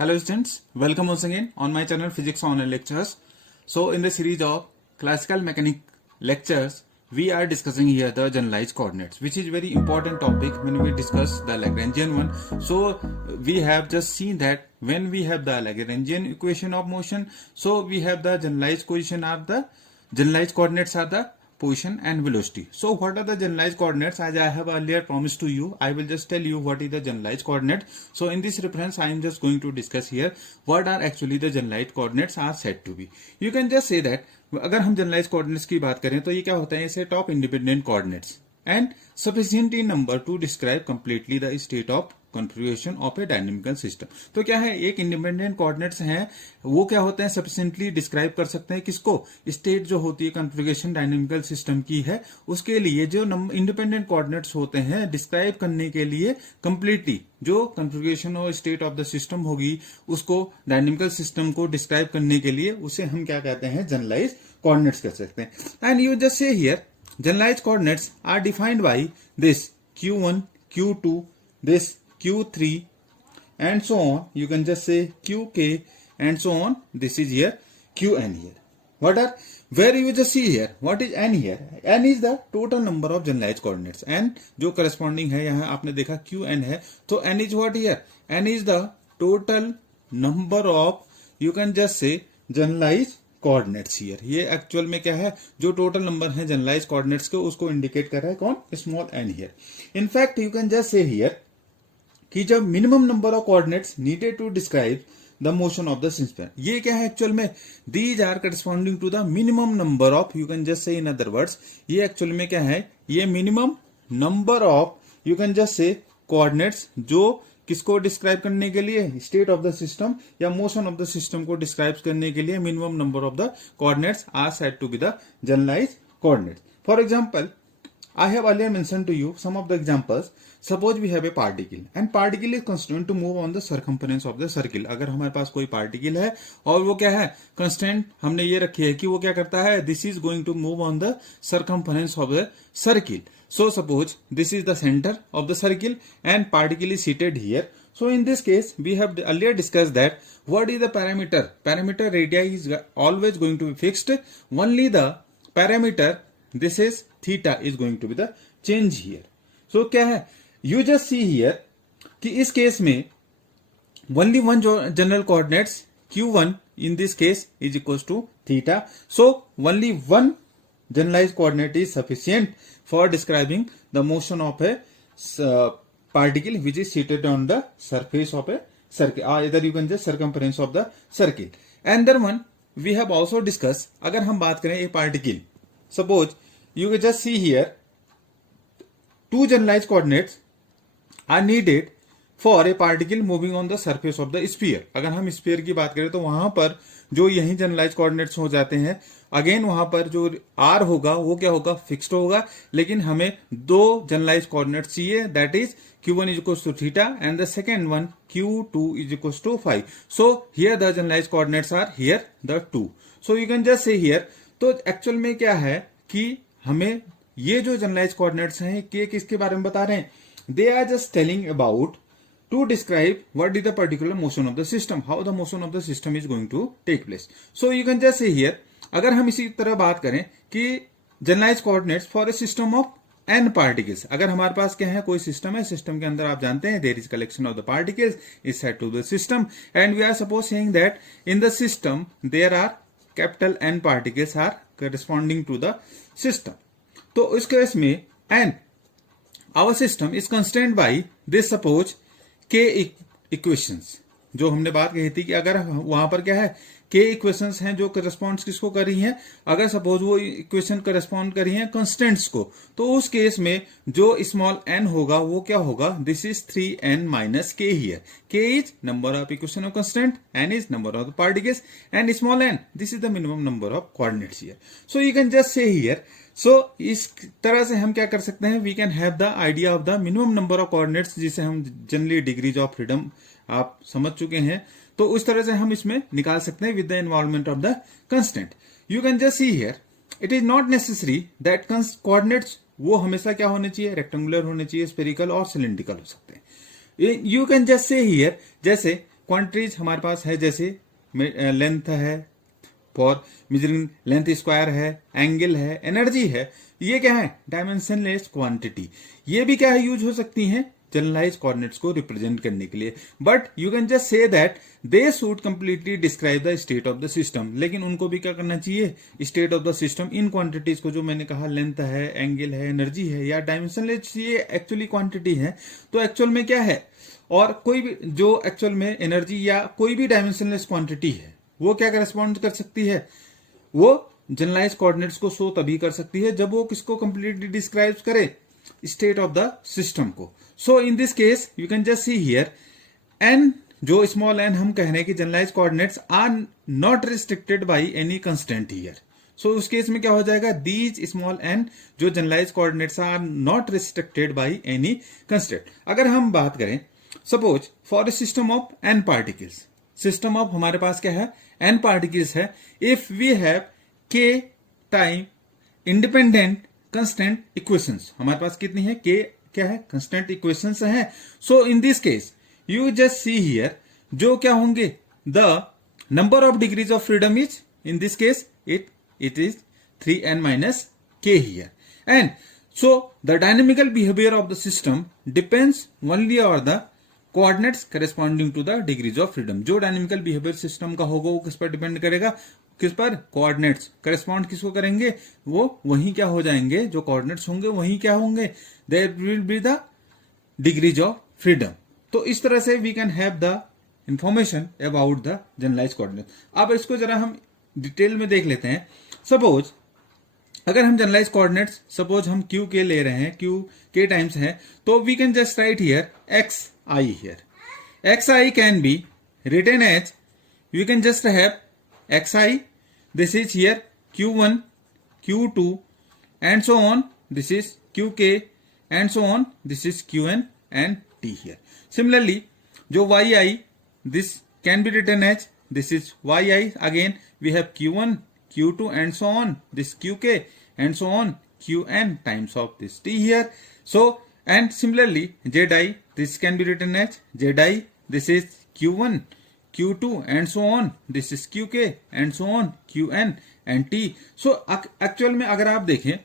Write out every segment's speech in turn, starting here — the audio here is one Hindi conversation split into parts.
Hello students, welcome once again on my channel Physics Online Lectures. So in the series of classical mechanics lectures, we are discussing here the generalized coordinates, which is very important topic when we discuss the Lagrangian one. So we have just seen that when we have the Lagrangian equation of motion, so we have the generalized coordinates are the position and velocity. So what are the generalized coordinates? As I have earlier promised to you, I will just tell you what is the generalized coordinate. So in this reference, I am just going to discuss here what are actually the generalized coordinates are said to be. You can just say that अगर हम generalized coordinates की बात करें तो ये क्या होता है, इसे top independent coordinates and sufficient in number to describe completely the state of configuration of a dynamical system. तो क्या है, एक इंडिपेंडेंट कोऑर्डिनेट्स हैं, वो क्या होते हैं, सफिशिएंटली डिस्क्राइब कर सकते हैं किसको, स्टेट जो होती है कॉन्फ़िगरेशन डायनामिकल सिस्टम की है, उसके लिए जो इंडिपेंडेंट कोऑर्डिनेट्स होते हैं डिस्क्राइब करने के लिए कंप्लीटली जो कॉन्फ़िगरेशन और स्टेट ऑफ द सिस्टम होगी, उसको डायनामिकल सिस्टम को डिस्क्राइब करने के लिए उसे हम क्या कहते हैं, जनरलाइज्ड कोऑर्डिनेट्स कह सकते हैं. And you just say here generalized coordinates are defined by this q1, q2, this q3 and so on. You can just say qk and so on. This is here qn here. Where you just see here, what is n here? N is the total number of generalized coordinates. n जो corresponding है, यहाँ आपने देखा qn है, तो n is what here? n is the total number of, you can just say, generalized coordinates here. ये एक्चुअल में क्या है, जो टोटल नंबर है जनरलाइज कोऑर्डिनेट्स के, उसको इंडिकेट कर रहा है कौन, small n here. In fact you can just say here कि जब minimum number of coordinates needed to describe the motion of the system, ये क्या है एक्चुअल में, these are corresponding to the minimum number of, you can just say in other words, ये एक्चुअल में क्या है, ये minimum number of, you can just say, coordinates जो किसको डिस्क्राइब करने के लिए, स्टेट ऑफ द सिस्टम या मोशन ऑफ द सिस्टम को डिस्क्राइब करने के लिए minimum number of the coordinates are said to be the generalized coordinates. For example, I have earlier mentioned to you some of the examples. Suppose we have a particle and particle is constant to move on the circumference of the circle. अगर हमारे पास कोई पार्टिकल है और वो क्या है, कंस्टेंट हमने ये रखी है कि वो क्या करता है, this is going to move on the circumference of the circle. So suppose this is the center of the circle and particle is seated here. So in this case, we have earlier discussed that what is the parameter? Parameter radii is always going to be fixed. Only the parameter, this is theta, is going to be the change here. So क्या है, you just see here कि इस केस में only one general coordinates q1 in this case is equals to theta. So only one generalized coordinate is sufficient for describing the motion of a particle which is seated on the surface of a circle, or either you can just circumference of the circle. And then one we have also discussed, अगर हम बात करें a particle, suppose you can just see here two generalized coordinates are needed for a particle moving on the surface of the sphere. अगर हम स्फीयर की बात करें तो वहां पर जो यही जनरलाइज कोऑर्डिनेट्स हो जाते हैं, अगेन वहां पर जो आर होगा वो क्या होगा, फिक्स्ड होगा, लेकिन हमें दो जनरलाइज कोऑर्डिनेट्स चाहिए, that is q1 is equals to theta and the second one q2 is equals to phi. So here the generalized coordinates are here the two. So you can just say here, तो एक्चुअल में क्या है कि हमें ये जो जनरलाइज कोऑर्डिनेट्स हैं ये किसके बारे में बता रहे हैं, they are just telling about to describe what is the particular motion of the system, how the motion of the system is going to take place. So you can just say here, अगर हम इसी तरह बात करें कि generalized coordinates for a system of n particles, अगर हमारे पास क्या है, कोई सिस्टम है, सिस्टम के अंदर आप जानते हैं there is collection of the particles is said to the system and we are suppose saying that in the system there are capital N particles are corresponding to the system. तो इस केस में n our system is constrained by this suppose के इक्वेशंस, जो हमने बात कही थी कि अगर वहां पर क्या है, के इक्वेशंस हैं जो करस्पॉन्ड किसको कर रही हैं, अगर सपोज वो इक्वेशन करस्पॉन्ड कर रही हैं कांस्टेंट्स को, तो उस केस में जो स्मॉल n होगा वो क्या होगा, this is 3n minus k here. k is number of equation of constant, n is number of the particles and small n this is the minimum number of coordinates here. So you can just say here, so इस तरह से हम क्या कर सकते हैं, we can have the idea of the minimum number of coordinates, जिसे हम जनरली डिग्रीज ऑफ फ्रीडम आप समझ चुके हैं, तो उस तरह से हम इसमें निकाल सकते हैं with the involvement of the constant. You can just see here, it is not necessary that coordinates वो हमेशा क्या होने चाहिए, रेक्टेंगुलर होने चाहिए, स्फेरिकल और सिलिंड्रिकल हो सकते हैं. You can just say here, जैसे क्वांटिटीज हमारे पास है, जैसे लेंथ है फॉर मेजरिंग लेंथ स्क्वायर है, एंगल है, एनर्जी है, ये क्या है डायमेंशनलेस क्वांटिटी। ये भी क्या है यूज हो सकती हैं जनरलाइज कोऑर्डिनेट्स को रिप्रेजेंट करने के लिए, but you can just say that they should completely describe the state of the system. लेकिन उनको भी क्या करना चाहिए, state of the system in quantities को, जो मैंने कहा लेंथ है, एंगल है, एनर्जी है या डायमेंशनलेस, ये एक्चुअली क्वांटिटी है। तो एक्चुअल में क्या है, और कोई भी जो एक्चुअल में एनर्जी या कोई भी डायमेंशनलेस क्वांटिटी है वो क्या करस्पॉन्ड कर सकती है, वो जनरलाइज कोऑर्डिनेट्स को शो तभी कर सकती है जब वो किसको कंप्लीटली डिस्क्राइब करे, स्टेट ऑफ द सिस्टम को। So in this case you can just see here n, जो स्मॉल एन हम कह रहे हैं कि generalized coordinates are not restricted by any constant here. So उस केस में क्या हो जाएगा, दीज स्मॉल एन जो generalized coordinates are not restricted by any constant. अगर हम बात करें suppose for a system of n particles, system of हमारे पास क्या है एन पार्टिकल्स है, इफ वी हैव के टाइम इंडिपेंडेंट कंस्टेंट इक्वेशंस, हमारे पास कितनी है के क्या है कंस्टेंट इक्वेशंस है। So in this case you just see here जो क्या होंगे, the number of degrees of freedom is in this case it is 3n minus k here, and so the dynamical behavior of the system depends only on the coordinates corresponding to the degrees of freedom। जो dynamical behavior system का होगा वो किस पर डिपेंड करेगा, किस पर, कोऑर्डिनेट्स करेस्पॉन्ड किसको करेंगे, वो वही क्या हो जाएंगे, जो कोऑर्डिनेट्स होंगे वही क्या होंगे, there will be the degrees of freedom. तो इस तरह से we can have the information about the generalize coordinates. अब इसको जरा हम डिटेल में देख लेते हैं। सपोज अगर हम जनरलाइज कोऑर्डिनेट्स, सपोज हम क्यू के ले रहे हैं, क्यू के टाइम्स है, तो we can just write here x i here. X i can be written as, you can just have x i, this is here q1 q2 and so on, this is qk and so on, this is qn and t here। Similarly जो yi, this can be written as, this is yi, again we have q1 q2 and so on, this qk and so on, qn times of this t here। So and similarly zi, this can be written as zi, this is q1 q2 and so on, this is qk and so on, qn and t। So actual में अगर आप देखें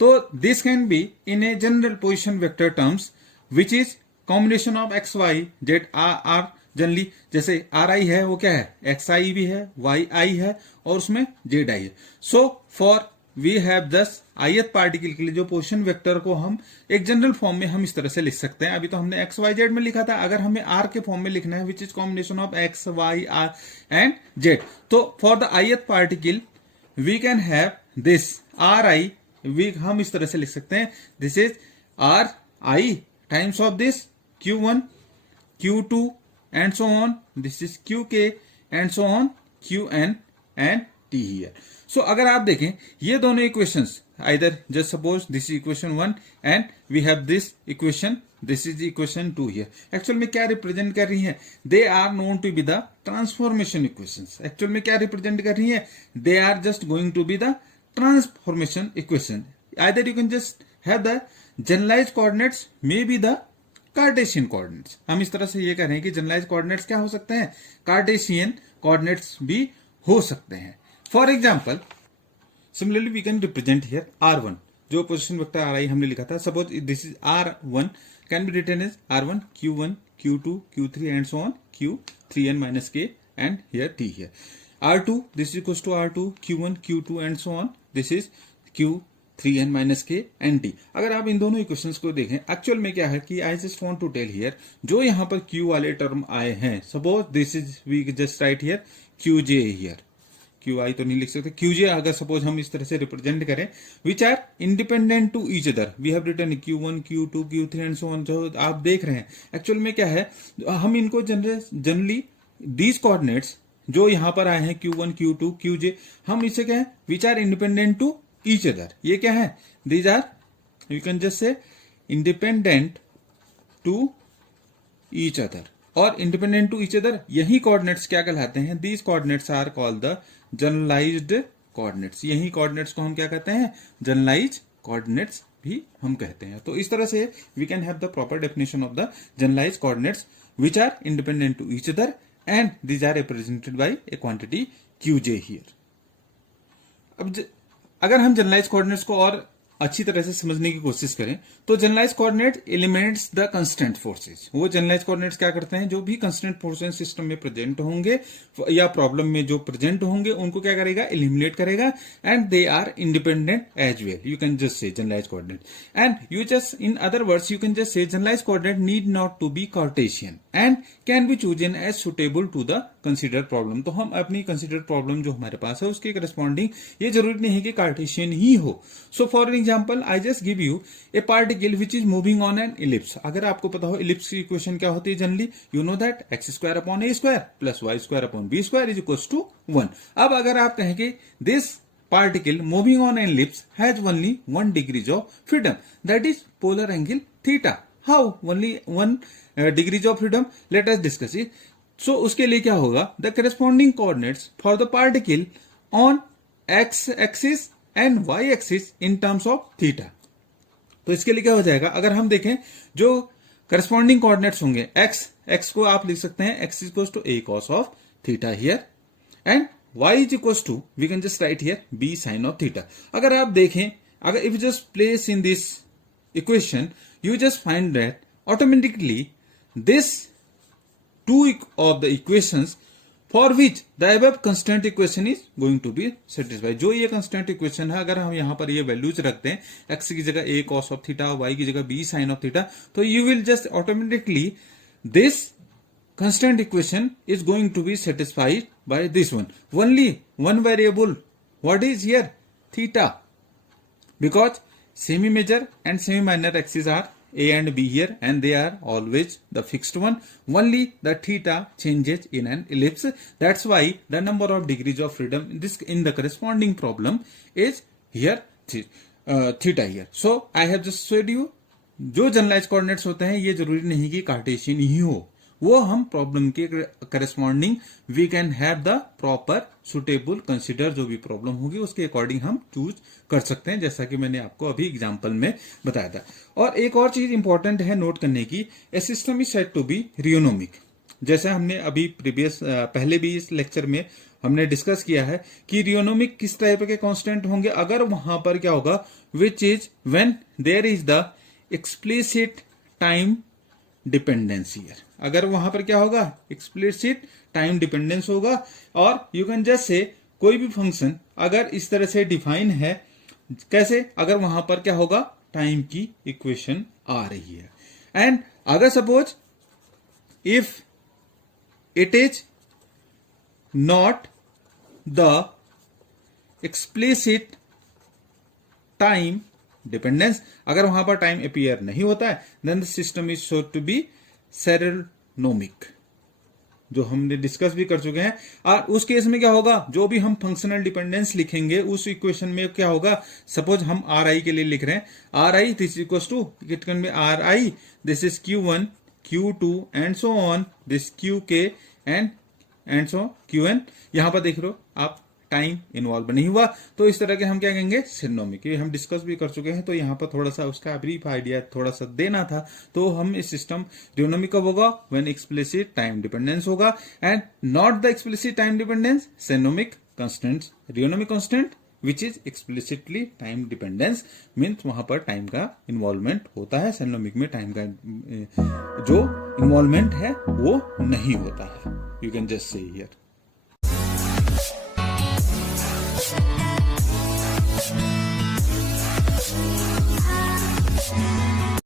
तो this can be in a general position vector terms which is combination of x y z r generally, जैसे आर आई है वो क्या है, एक्स आई भी है, वाई आई है और उसमें जेड आई है। सो फॉर वी हैव दस ith पार्टिकल के लिए जो पोजीशन वेक्टर को हम एक जनरल फॉर्म में हम इस तरह से लिख सकते हैं। अभी तो हमने एक्स वाई जेड में लिखा था, अगर हमें आर के फॉर्म में लिखना है which is combination of x y r and z, तो for the ith particle we can have this r i, we हम इस तरह से लिख सकते हैं, this is r i times of this q1 q2 and so on, this is qk and so on, qn and t here। so अगर आप देखें ये दोनों equations, either just suppose this is equation 1 and we have this equation, this is equation 2 here। Actual में क्या रिप्रेजेंट कर रही हैं, they are known to be the transformation equations। Actual में क्या रिप्रेजेंट कर रही हैं, they are just going to be the transformation equation। either you can just have the generalized coordinates may be the Cartesian coordinates. हम इस तरह से ये कह रहे हैं कि जनरलाइज कोऑर्डिनेट्स क्या हो सकते हैं, कार्टेशियन कोऑर्डिनेट्स भी हो सकते हैं। For example similarly we can represent here r1, जो पोजीशन वेक्टर r आई हमने लिखा था, suppose this is r1 can be written as r1 q1 q2 q3 and so on q3n minus k and here t here। r2 this is equals to r2 q1 q2 and so on, this is q3n minus k and t। अगर आप इन दोनों इक्वेशंस को देखें, एक्चुअल में क्या है कि I just want to tell here जो यहाँ पर q वाले टर्म आए हैं, suppose this is we just write here qj here, qi तो नहीं लिख सकते, qj अगर सपोज हम इस तरह से रिप्रेजेंट करें which are independent to each other, we have written q1 q2 q3 and so on. जो आप देख रहे हैं एक्चुअल में क्या है, हम इनको जनरली दीज कोऑर्डिनेट्स जो यहाँ पर आए हैं q1 q2 qj, हम इसे क्या है which are independent to each other, ये क्या है, these are you can just say independent to each other, और इंडिपेंडेंट टू ईच अदर यही कोऑर्डिनेट्स क्या कहलाते हैं, these coordinates are called the generalized coordinates. यही कोऑर्डिनेट्स को हम क्या कहते हैं, जनरलाइज कोऑर्डिनेट्स भी हम कहते हैं। तो इस तरह से we can have the proper definition of the generalize coordinates which are independent to each other and these are represented by a quantity qj here. अब अगर हम जनरलाइज कोऑर्डिनेट्स को और अच्छी तरह से समझने की कोशिश करें तो generalize coordinate eliminates the constant forces. वो जनरलाइज कोऑर्डिनेट्स क्या करते हैं, जो भी कंस्टेंट फोर्सेस सिस्टम में प्रेजेंट होंगे या प्रॉब्लम में जो प्रेजेंट होंगे उनको क्या करेगा, एलिमिनेट करेगा. And they are independent as well. You can just say generalize coordinate and you just in other words you can just say generalize coordinate need not to be cartesian and can be chosen as suitable to the consider problem. तो हम अपनी कंसिडर प्रॉब्लम जो हमारे पास है उसके करस्पॉन्डिंग ये जरूरी नहीं है कि कार्टेशियन ही हो. So for example I just give U A particle which is moving on an ellipse. अगर आपको पता हो इलिप्स की इक्वेशन क्या होती है generally, you know that x square upon a square plus y square upon b square is equal to 1. अब अगर आप कहेंगे this particle moving on an ellipse has only 1 degrees of freedom, that is polar angle theta. How only 1 degrees of freedom? Let us discuss it. So उसके लिए क्या होगा, the corresponding coordinates for the particle on x axis and y axis in terms of theta. तो इसके लिए क्या हो जाएगा, अगर हम देखें जो corresponding coordinates होंगे x को आप लिख सकते हैं x is equals to a cos of theta here and y is equals to we can just write here b sin of theta. अगर आप देखें, अगर if you just place in this equation you just find that automatically this two of the equations for which the above constant equation is going to be satisfied. जो ये constant equation है अगर हम यहाँ पर ये values रखते हैं x की जगह a cos of theta, y की जगह b sin of theta, तो you will just automatically this constant equation is going to be satisfied by this one. Only one variable. What is here? Theta. Because semi-major and semi-minor axes are A and B here and they are always the fixed one. Only the theta changes in an ellipse. That's why the number of degrees of freedom in the corresponding problem is here theta here. So I have just showed you जो जनरलाइज कोऑर्डिनेट्स होते हैं ये जरूरी नहीं कि कार्टेशियन ही हो, वो हम प्रॉब्लम के corresponding we can have the proper suitable consider. जो भी प्रॉब्लम होगी उसके अकॉर्डिंग हम चूज कर सकते हैं, जैसा कि मैंने आपको अभी एग्जांपल में बताया था. और एक और चीज इंपॉर्टेंट है नोट करने की, a system is said to be rheonomic. जैसे हमने अभी पहले भी इस लेक्चर में हमने डिस्कस किया है कि रियोनोमिक किस टाइप के कांस्टेंट होंगे, अगर वहां पर क्या होगा, which is when there is the explicit time dependence here. अगर वहां पर क्या होगा, एक्सप्लिसिट टाइम डिपेंडेंस होगा. और यू कैन जस्ट से कोई भी फंक्शन अगर इस तरह से डिफाइन है, कैसे, अगर वहां पर क्या होगा, टाइम की इक्वेशन आ रही है. एंड अगर suppose if it is not the explicit time dependence, अगर वहां पर टाइम अपीयर नहीं होता है, then the system is showed to be scleronomic, जो हमने डिस्कस भी कर चुके हैं. और उस केस में क्या होगा, जो भी हम फंक्शनल डिपेंडेंस लिखेंगे उस इक्वेशन में क्या होगा, सपोज हम आर आई के लिए लिख रहे हैं, R i this equals to it can be R i this is Q1 Q2 and so on this QK and so QN. यहां पर देख लो आप टाइम इन्वॉल्व नहीं हुआ, तो इस तरह के हम क्या कहेंगे, सिनोमिक. ये हम डिस्कस भी कर चुके हैं, तो यहाँ पर थोड़ा सा उसका ब्रीफ आइडिया थोड़ा सा देना था. तो हम इस सिस्टम रियोनोमिक कब होगा, व्हेन एक्सप्लिसिट टाइम डिपेंडेंस होगा and not the explicit time dependence, scleronomic constant. Rheonomic constant which is explicitly time dependence means वहां पर टाइम का इन्वॉल्वमेंट होता है. सिनोमिक में टाइम का जो इन्वॉल्वमेंट है वो नहीं होता है. You can just say here.